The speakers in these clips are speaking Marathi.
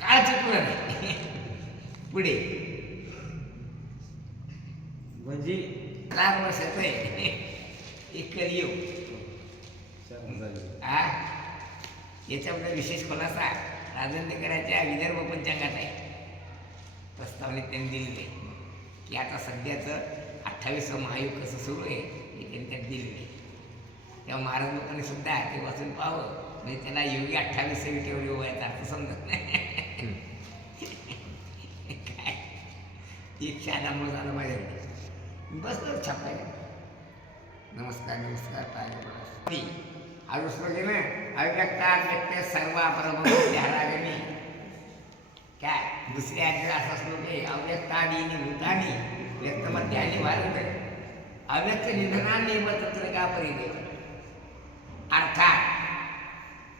काय चुकलं नाही. पुढे म्हणजे 4 वर्षाचं आहे. एक कलियुग. याच्यामध्ये विशेष खुलासा राजंडेकरांच्या विदर्भ पंचांगात आहे. प्रस्तावनेत त्यांनी दिलेले की आता सध्याचं 28वं महायुग कसं सुरू आहे हे त्यांनी त्यात दिलेले. तेव्हा महाराज लोकांनी सुद्धा ते वाचून पाहावं, म्हणजे त्याला योगी 28वी तेवढी वयाचा अर्थ समजत नाही. काय एक शादामुळे झालं माझ्याकडे बसलं छापायला. नमस्कार नमस्कार काय आज श्लोक ना अव्यक्ता व्यक्त सर्व अपरमणी. काय दुसऱ्या असा श्लोक आहे अव्यक्तानी भूतानी व्यक्तमध्ये आणि भारत अव्यक्त निधनाने तत्र का परिदेव. अर्थात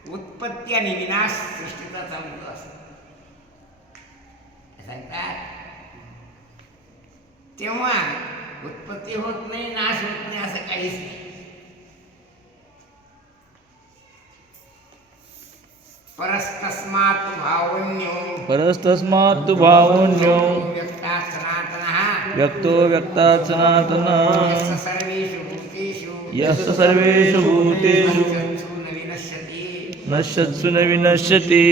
उत्पत्ती आणि विनाश सृष्टीचा चालू असतो सांगतात. तेव्हा उत्पत्ती होत नाही, नाश होत नाही असं काहीच नाही. परस्तस्मात् भावन्यो व्यक्तात् सनातनः व्यक्तो व्यक्तात् सनातनः यस्य सर्वेषु भूतेषु नश्यत्सु न विनश्यति.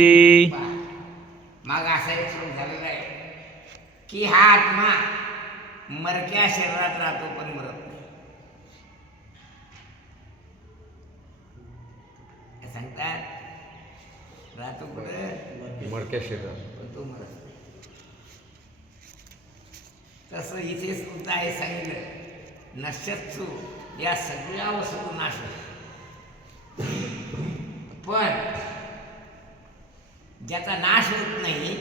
मग असा एक श्लोक झालेला आहे की हा आत्मा मरक्या शरीरात राहतो पण मरत नाही. सांगतात राहतो कुठं मडक्या शरीरात पण तो मरत नाही. तसं इथे सुद्धा हे सांगितलं नश्यत्सु या सगळ्या वस्तू नाश होतो, पण ज्याचा नाश होत नाही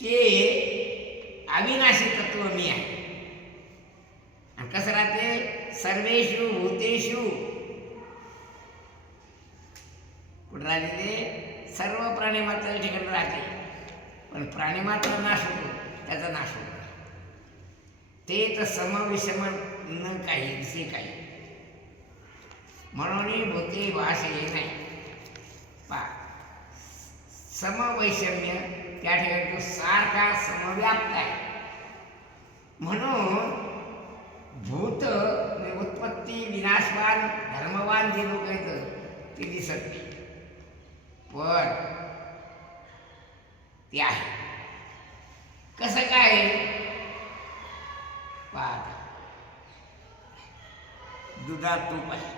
ते अविनाशी तत्व मी आहे. आणि कसं राहते सर्वेषु भूतेषु कुठं राहते सर्व प्राणी मात्र ठिकाणी राहते, पण प्राणी मात्र नाश होतो त्याचा नाश होतो. ते तर समविषम न काही दिसे काही म्हणून भूते भाषे नाही पा समवैषम्य त्या ठिकाणी तो सारखा समव्याप्त आहे. म्हणून भूत उत्पत्ती विनाशवान धर्मवान जे लोक आहेत ते दिसत नाही, पण ते आहे. कसं काय पाहता दुधात तूप आहे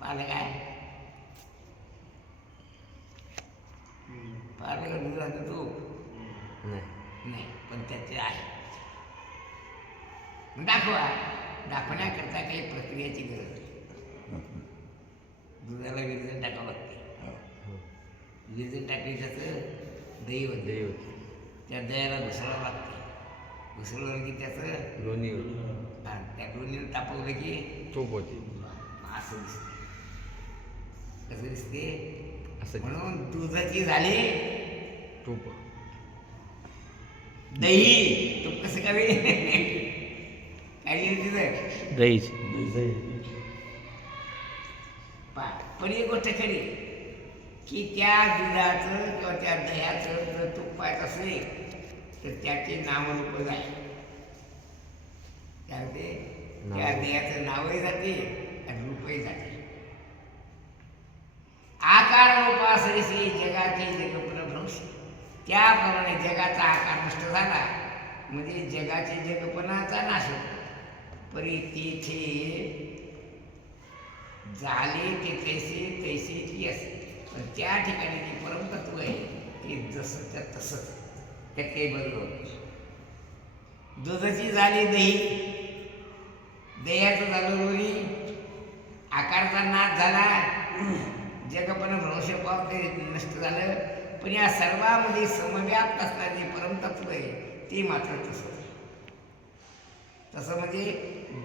पाहिलं काय पाहिलं का दुधाचं तूप नाही पण त्याचे आहे. दाखवा दाखवण्याकरता काही प्रक्रियेची गरज आहे. दुधाला विरजण टाकावं लागते. विरजण टाकली त्याचं दही होते, त्या दह्याला घुसळावं लागते. घुसळलं की त्याचं लोणी त्या लोणीला तापवलं की तूप होते. असं दिसते. कसं दिसते असं म्हणून दुधाची झाली तूप दही. तूप कसं काय काय तिथं दहीच पण एक गोष्ट खरी की त्या दुधाचं किंवा त्या दह्याचं जर तूप पाहत असेल तर त्याचे नामरूप जाईल. त्यामध्ये त्या दह्याचं नावही जाते आणि रूपही जाते. आकार रूपासरीसी जगाचे जगप्रभ्रंश. त्याप्रमाणे जगाचा आकार नष्ट झाला म्हणजे जगाचे जगपणाचा नाश होतो. परी तेथे झाले ते तैसे तैसे ती असे, पण त्या ठिकाणी जे परमतत्व आहे ते जसं त्या तसंच, त्यात काही बदल होत नाही. दुधाची झाली दही, दह्याचं झालं लोणी, आकारचा नाश झाला, जगपण भ्रंश पाव ते नष्ट झालं. पण या सर्वांमध्ये समव्याप्त असणारे जे परमतत्व आहे ते मात्र तसंच. तसं म्हणजे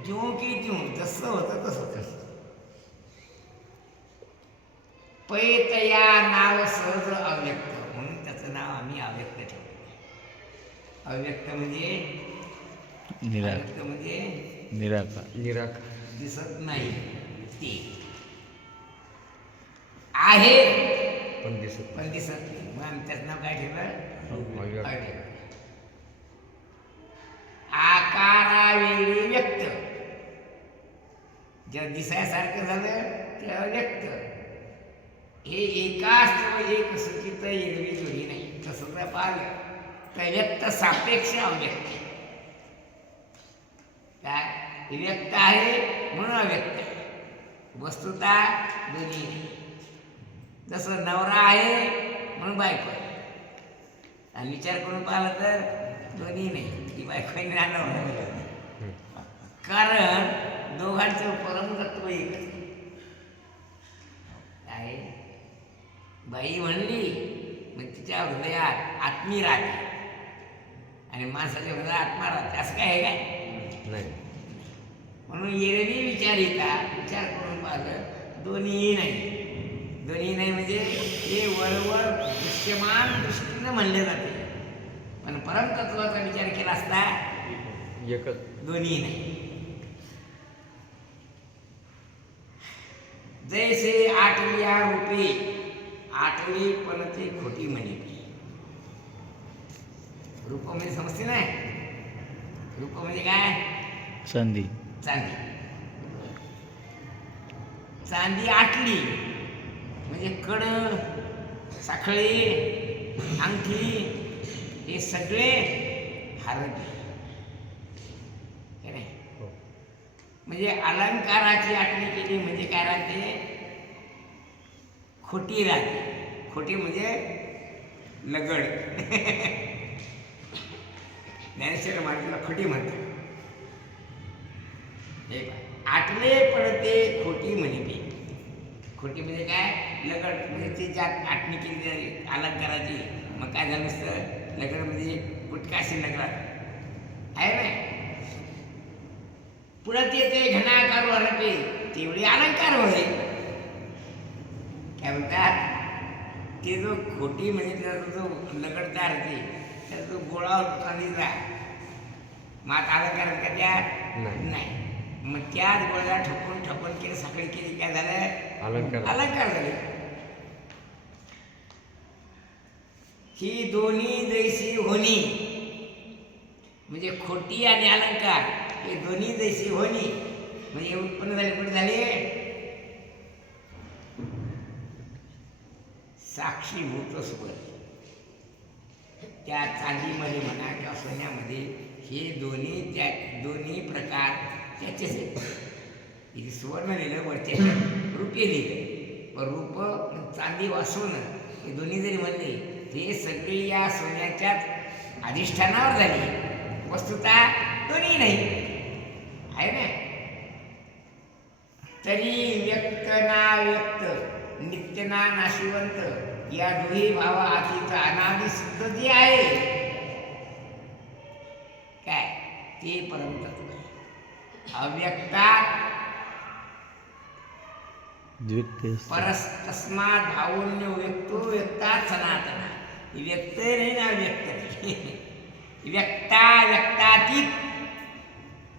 ज्यो की त्यों, जसं होतं तसं. पैतया नाव सहज अव्यक्त, म्हणून त्याचं नाव आम्ही अव्यक्त ठेवतो. अव्यक्त म्हणजे निराकार दिसत नाही, दिसते आहे पण दिसत पण दिसत नाही. मग त्याचं नाव काय ठेवलं? अव्यक्त. अव्यक्त. आकारावेळी व्यक्त, जेव्हा दिसायसारखं झालं तेव्हा व्यक्त. हे एकाच एक सुचित एरवी जोडी नाही. तसं जर पाहिलं तर व्यक्त सापेक्ष अव्यक्त. काय व्यक्त आहे म्हणून अव्यक्त आहे. वस्तुता दोन्ही नाही. जसं नवरा आहे म्हणून बायको आहे, आणि विचार करून पाहिलं तर दोन्ही नाही, ती बायको आहे ना नवरा आहे. कारण दोघांचं परमतत्व एकच आहे. बाई म्हणली मग तिच्या हृदयात आत्मी राहते आणि माणसाच्या हृदयात आत्मा राहते. असं काय आहे काय? नाही. म्हणून एरवी विचार करून पाहिलं दोन्ही नाही. दोन्ही नाही म्हणजे हे वरवर दृश्यमान दृष्टीनं म्हणले जाते, पण परमतत्वाचा विचार केला असता एकच. दोन्ही नाही. जैसे आठलिया रूपे, आठली पण ते खोटी म्हणे. रूप म्हणजे समजते नाही. रूप म्हणजे काय? चांदी. चांदी. चांदी आटली म्हणजे कड, साखळी, अंगठी हे सगळे हरवले. नाही हो. म्हणजे अलंकाराची आटणी केली म्हणजे काय राहते? खोटी राहते. खोटी म्हणजे लगड. ज्ञानेश्वर महाराजांना खोटी म्हणतात. हे आटले पडते खोटी म्हणे. खोटी म्हणजे काय? लगड. म्हणजे ती ज्यात आटणी केली जाते अलंकाराची, मग काय झालं असतं? लगड म्हणजे पुटकाशी लगड आहे ना. पुढं ते घनाकार हरपे तेवढे अलंकार होते. काय म्हणतात? ते जो खोटी म्हणजे त्याचा जो लगड तयार होते त्याचा जो गोळा चांदीचा, मात अलंकार का त्या नाही. मग त्याच गोळ्याला ठोकून केली, साखळी केली, काय झालं? अलंकार झाले. ही दोन्ही जैसी होणी म्हणजे खोटी आणि अलंकार हे दोन्ही जैसी होणी म्हणजे उत्पन्न झाले. कुठे झाले? साक्षीभूत स्वर. त्या चांदीमध्ये म्हणा किंवा सोन्यामध्ये हे दोन्ही प्रकार त्याचेच आहेत. इथे सुवर्ण लिहिलं, वरच्या रुपये लिहिलं, पण रूप चांदी वासवणं हे दोन्ही जरी म्हणले ते सगळे या सोन्याच्याच अधिष्ठानावर झाली. वस्तुता दोन्ही नाही आहे ना. तरी व्यक्त ना व्यक्त, नित्य ना नाशिवंत या दोन्ही भावा अतीत अनादि सिद्ध जे आहे काय ते परमतत्व आहे. अव्यक्ता परस्तस्मात् भावन्यो व्यक्तो व्यक्तात् सनातना. व्यक्त नाही ना व्यक्त नाही. व्यक्ता व्यक्तातीत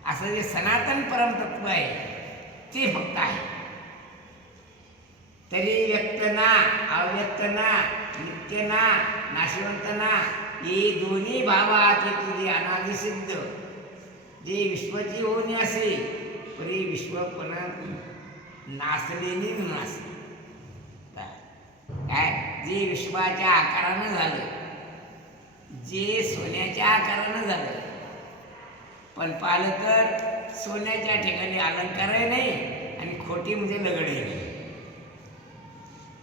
असं जे सनातन परमतत्व आहे ते फक्त आहे. तरी व्यक्त ना, अव्यक्त ना, नित्य ना, नाशिवंत ना हे दोन्ही भावात तुझे अनादिसिद्ध जे विश्वाची होणी असे परी विश्वपण नासलेली नासले. काय जे विश्वाच्या आकारानं झालं, जे सोन्याच्या आकारानं झालं, पण पाहिलं तर सोन्याच्या ठिकाणी अलंकारही नाही आणि खोटी म्हणजे लगडही नाही.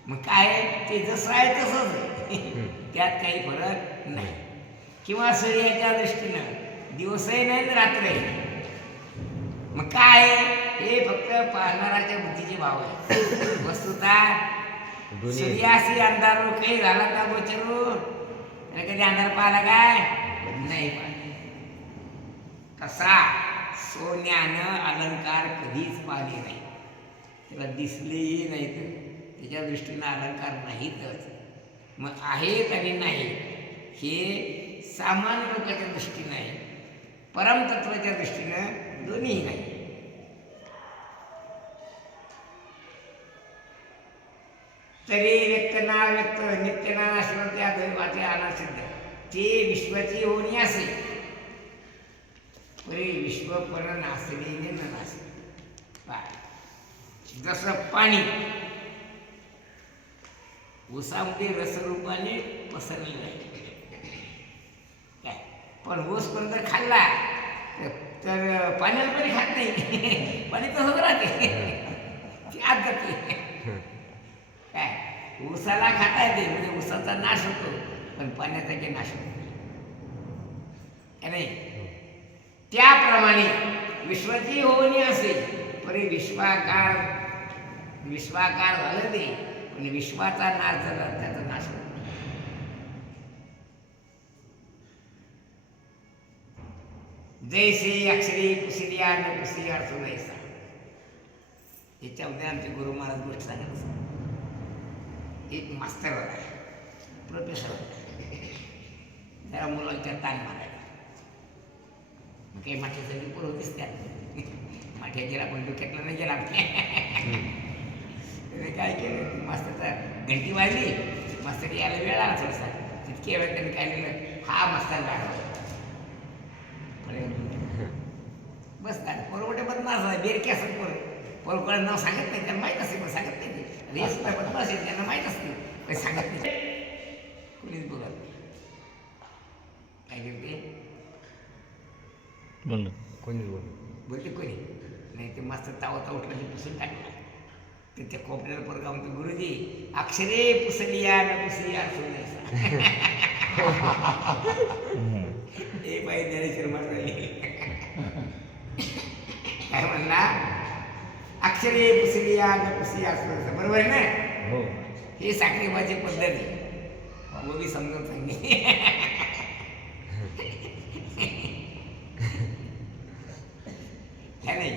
मग काय ते जसं आहे तसंच आहे. त्यात काही फरक नाही. किंवा सूर्याच्या दृष्टीनं दिवसही नाही आणि रात्रही नाही. मग काय हे फक्त पाहणाराच्या बुद्धीचे भाव आहे. वस्तुता सूर्याशी अंधारू काही झाला का गोचरू आणि कधी अंधार पाहिला काय नाही पाहिला. तसा सोन्यानं अलंकार कधीच पाहिले नाही. त्याला दिसलेही नाही तर त्याच्या दृष्टीनं अलंकार नाहीतच. मग आहेत आणि नाही हे सामान्य लोकांच्या दृष्टीनं आहे, परमतत्वाच्या दृष्टीनं दोन्ही नाही. तरी व्यक्त ना व्यक्त नित्य ना नाशवंत त्या दैवाचे अनासिद्ध ते विश्वाची होणी असे परी विश्व पर नासलेले न नासे. जसं पाणी ऊसामध्ये रसरूपाने पसरलेलं आहे काय, पण ऊस पण जर खाल्ला तर पाण्याला पण खात नाही, पाणी तसंच राहते, ती आत जाते काय. ऊसाला खाता येते म्हणजे ऊसाचा नाश होतो, पण पाण्याचा काही नाश होतो नाही. त्याप्रमाणे विश्वाची होणी असे परी विश्वाकार झालं ते, पण विश्वाचा नाश झाला त्याचा नाश होतो. जैसे अक्षरी पुसिलिया न पुसी अर्थ जैसा. याच्यामध्ये आमचे गुरु महाराज गोष्ट सांगत असतात. एक मास्तर होता, प्रोफेसर होता, जरा मुलांच्या ताण मारायला. मग काही माठ्याचं पेपर होतीच त्यात, माठ्या गेला पण डोक्यातला नाही गेला. त्याने काय केलं, मास्तरचा घंटी वाजली, मास्तर यायला वेळ आला थोडासा, तितक्या वेळ त्यांनी काय केलं, हा मास्तर गाडवा बस काय पोरवटे बदमाश बेरकी असत पोरकोळा नाव सांगत नाही, त्यांना माहीत असते पण सांगत नाही. हे सुद्धा बदमाश आहे, त्यांना माहीत असते पण सांगत नाही, कोणीच बोलत नाही. काय करते बोल कोणीच बोल बोलते कोणी नाही. ते मास्तर तावता उठला ते पुसून टाकला. ते त्या कोपऱ्याला पोरगा म्हणतो, गुरुजी अक्षरे पुसलिया न पुसलिया असं नाही. हे बाई ज्ञानेश्वर महाराज काय म्हणला, अक्षरे पुसलिया न पुसलिया असं बरोबर आहे ना. हो. ही साखरेबाची पद्धत आहे, वो बी समजून सांगणे. नाही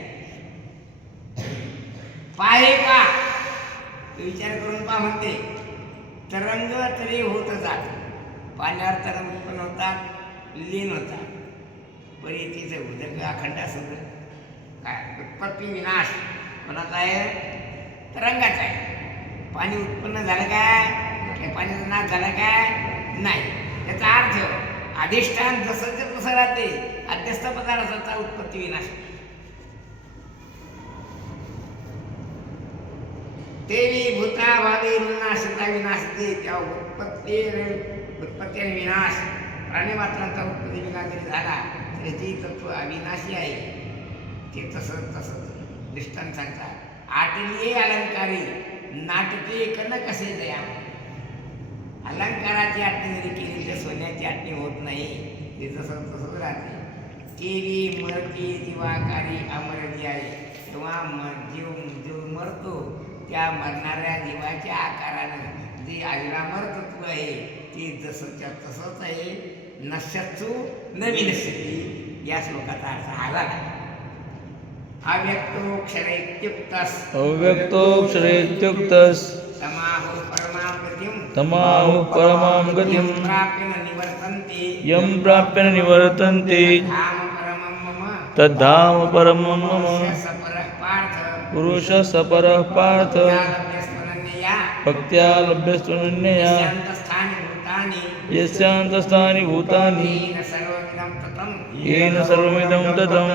पाहे पा विचार करून पा म्हणते, तरंग तरी होत जात, पाण्यावर तरंग उत्पन्न होतात, लीन होतात, परितीचं उदक अखंड असत काय. उत्पत्ती विनाश कोणाचा आहे, तरंगाचा आहे. पाणी उत्पन्न झालं काय, पाण्याचा नाश झाला काय नाही. त्याचा अर्थ अधिष्ठान जसं तसं राहते, अध्यस्त पदार्थाचा उत्पत्ती विनाश. तेवी भूता भावी विनाशता विनाशते, त्या उत्पत्ती आणि विनाश प्राणीमात्रांचा उत्पत्ती विनाश जरी झाला तरी ते तत्व अविनाशी आहे. ते तसंच दृष्टांत सांगतात. आटली अलंकारी नाटके कन कसे दया. अलंकाराची आटणी जरी केली तर सोन्याची आटणी होत नाही, ते तसंच राहते. केली मरती जीवाकारी अमर जी आहे, तेव्हा जीव मरतो, त्या मरणाऱ्या जीवाच्या आकारानं जे अविरामर तत्व आहे ते जसंच्या तसंच आहे. नश्यत्सु न विनश्यति, या श्लोकाचा अर्थ हा झाला. अव्यक्तोक्षर इत्युक्तस्, अव्यक्तोक्षरेत्युक्तस्, तमाहु परमां गतिं, तमाहु परमां गतिं, प्राप्य न निवर्तन्ते, यं प्राप्य न निवर्तन्ते, धाम परमं मम, तद्धाम परमं मम, सपरः पार्थ, पुरुषः सपरः पार्थ, लभ्यस्त्वनन्यया, भक्त्या लभ्यस्त्वनन्यया, यस्यान्तस्थानि भूतानि, येन सर्वमिदं ततं, येन सर्वमिदं ततं.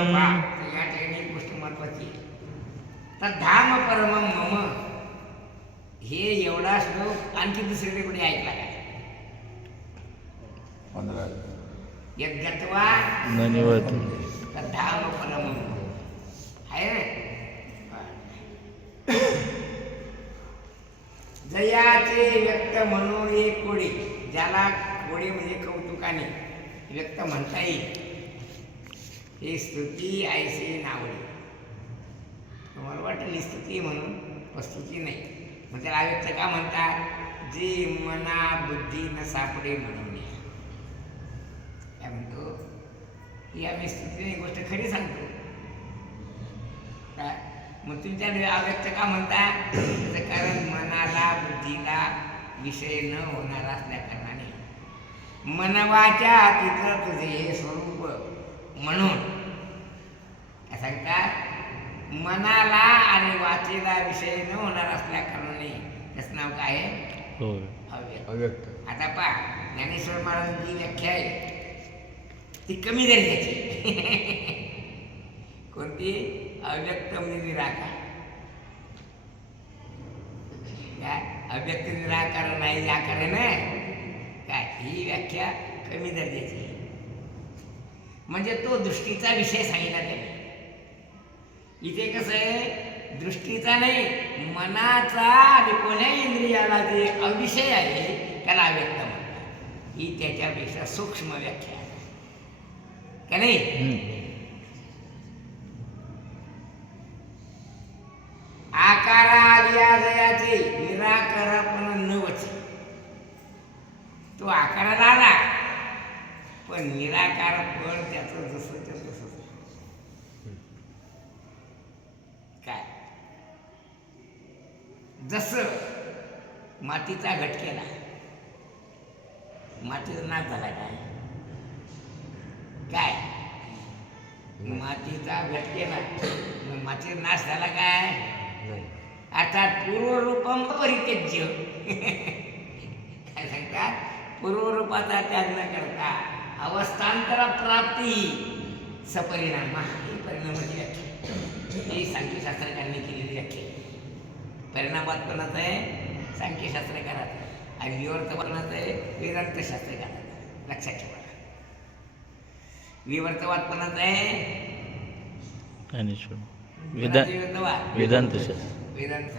या ठिकाणी एक गोष्ट महत्वाची, तद्धाम परमं मम, हे एवढा श्लोक आणखी दुसरीकडे कुठे ऐकला काय. यद्गत्वा न निवर्तन्ते. तद्धाम परमं आहे ना. जयाचे व्यक्त म्हणून एक कोडी, ज्याला कोडी म्हणजे कौतुकाने व्यक्त म्हणता येईल, ही स्तुती ऐशी नावडी. तुम्हाला वाटेल ही स्तुती म्हणून, पण स्तुती नाही. मग त्याला व्यक्त का म्हणतात, जी मना बुद्धी न सापडे म्हणून. काय म्हणतो की आम्ही स्तुतीने गोष्ट खरी सांगतो काय. मग तुमच्या अव्यक्त का म्हणता, त्याचं कारण मनाला बुद्धीला विषय न होणार असल्या कारणाने, मनवाच्या तिथं तुझे हे स्वरूप म्हणून काय सांगतात, मनाला आणि वाचेला विषय न होणार असल्या कारणाने त्याचं नाव काय आहे? होय. अव्यक्त. अव्यक्त. आता पहा, ज्ञानेश्वर महाराजांची व्याख्या आहे ती कमी दर्जाची. कोणती? अव्यक्त म्हणजे निराकार. काय? अव्यक्त निराकार नाही आकार आहे ना काय, ही व्याख्या कमी दर्जाची आहे. म्हणजे तो दृष्टीचा विषय सांगितला त्याने. इथे कसं आहे, दृष्टीचा नाही, मनाचा आणि कोण्या इंद्रियाला जे अविषय आहे त्याला अव्यक्त म्हणतात. ही त्याच्यापेक्षा सूक्ष्म व्याख्या आहे का नाही? आकारादियाचे निराकारपणा न वचे. तो आकारात आला पण निराकार पण त्याचं जसंच्या तसंच काय. जसं मातीचा घट केला, मातीचा नाश झाला काय? काय मातीचा घट केला मग मातीचा नाश झाला काय? नाही. अर्थात पूर्वरूपम परित्यज्य. काय सांगतात? पूर्वरूपाचा त्याग न करता अवस्थांतर प्राप्ती सपरिणाम. ही परिणामाची व्याख्या, ही सांख्यशास्त्रकारांनी केलेली व्याख्या. परिणामात कोणाचं आहे? सांख्यशास्त्रकारात. आणि विवर्तवाद कोणाचं आहे? वेदांत शास्त्रकारात. लक्षात ठेवा. विवर्तवाद कोणाचं आहे? ज्ञानेश्वर कोणाचं विवर्तवाद? वेदांत शास्त्र. वेदांत.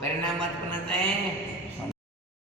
परिणामात कोणाचं आहे?